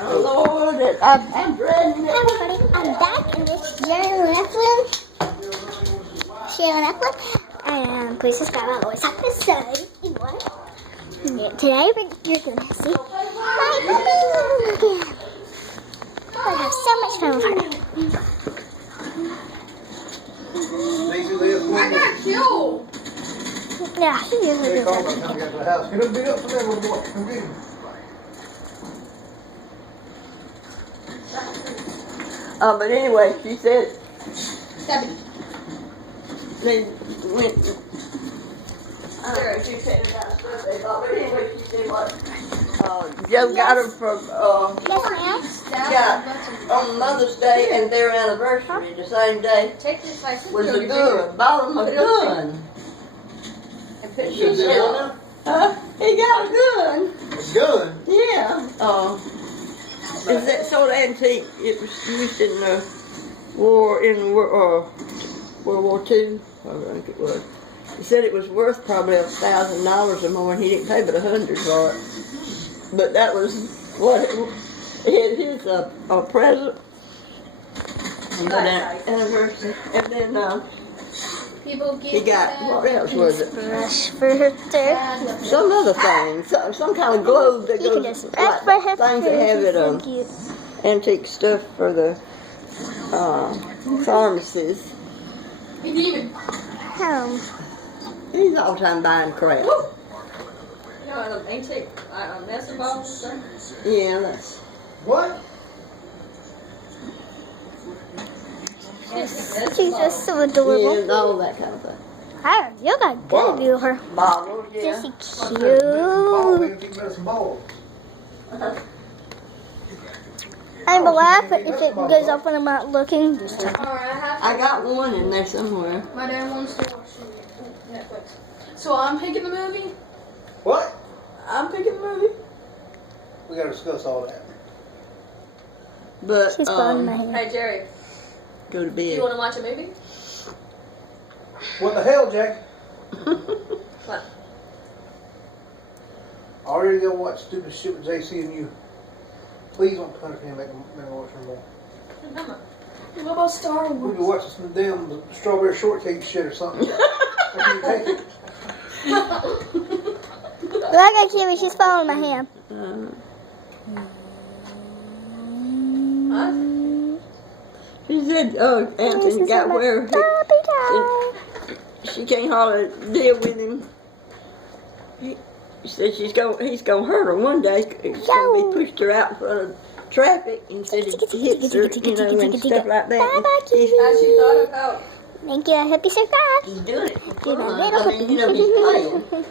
Oh Lord, I'm dreading it. Hi everybody, I'm back in this Sharon Netflix. And please subscribe, I always have to say. Yeah, today you're going to see my puppy again. I'm going to have so much fun with her. I got killed. Yeah, she usually They does called that. by the time we got to the house. Get up, beat up for that little boy. Come get him. But anyway, she said Debbie. they went. I don't know if she said about stuff they bought, but anyway, she said what? Joe got her from got on Mother's Day and their anniversary the same day. Take this license. Was a gun. Bought him a gun. She said, he got a gun. A gun? Yeah. Is that sort of antique? It was used in the war in World War II. I think it was. He said it was worth probably $1,000 or more, and he didn't pay but $100 for it. But that was what his present. And then anniversary, and then he got what else was it? Brush for her too. Some other thing, some kind of globe that You can goes just brush for her things that have it so cute. antique stuff for the pharmacies. He didn't even. He's all the time buying crap. You know, an antique nesting ball thing? Yeah, that's. What? She's just so adorable. Yeah, and all that kind of thing. Hi, you got good view of her. Bottles, yeah. Isn't she Ball, cute? we can keep some balls. I'm gonna laugh if it goes up when I'm not looking. Alright, I I got one in there somewhere. My dad wants to watch Netflix. So I'm picking the movie. What? I'm picking the movie. We gotta discuss all that. But She's blowing my hair. Hey Jerry, go to do bed. you want to watch a movie? What the hell, Jack? What? I already go watch stupid shit with JC and you. Please don't punish me and make me watch no more. What about Star We Wars? could watch some damn strawberry shortcake shit or something. I can't take it. Look at Kiwi, she's following my hand. Huh? She said, Anthony got where Puppy time. she can't hardly deal with him. She said he's gonna hurt her one day. He's gonna be pushed her out in front of traffic and said he hits her, and stuff like that. Bye-bye, Kiwi. As you thought about. Thank you, I hope you subscribe. He's doing it for You're my fun. little I mean, he's playing.